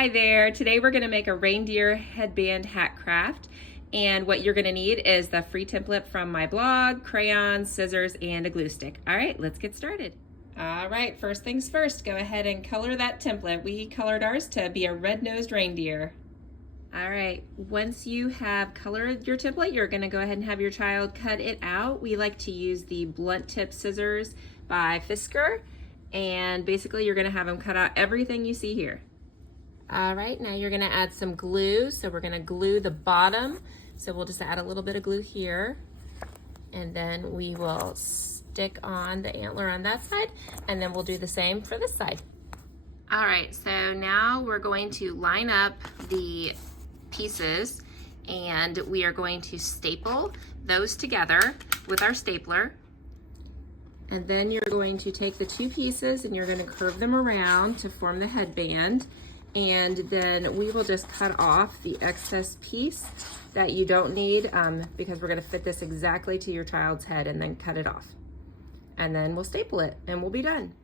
Hi there, today we're going to make a reindeer headband hat craft, and what you're going to need is the free template from my blog, crayons, scissors, and a glue stick. Alright, let's get started. Alright, first things first, go ahead and color that template. We colored ours to be a red-nosed reindeer. Alright, once you have colored your template, you're going to go ahead and have your child cut it out. We like to use the blunt tip scissors by Fisker, and basically you're going to have them cut out everything you see here. All right, now you're gonna add some glue. So we're gonna glue the bottom. So we'll just add a little bit of glue here. And then we will stick on the antler on that side. And then we'll do the same for this side. All right, so now we're going to line up the pieces and we are going to staple those together with our stapler. And then you're going to take the two pieces and you're gonna curve them around to form the headband. And then we will just cut off the excess piece that you don't need because we're going to fit this exactly to your child's head, and then cut it off. And then we'll staple it and we'll be done.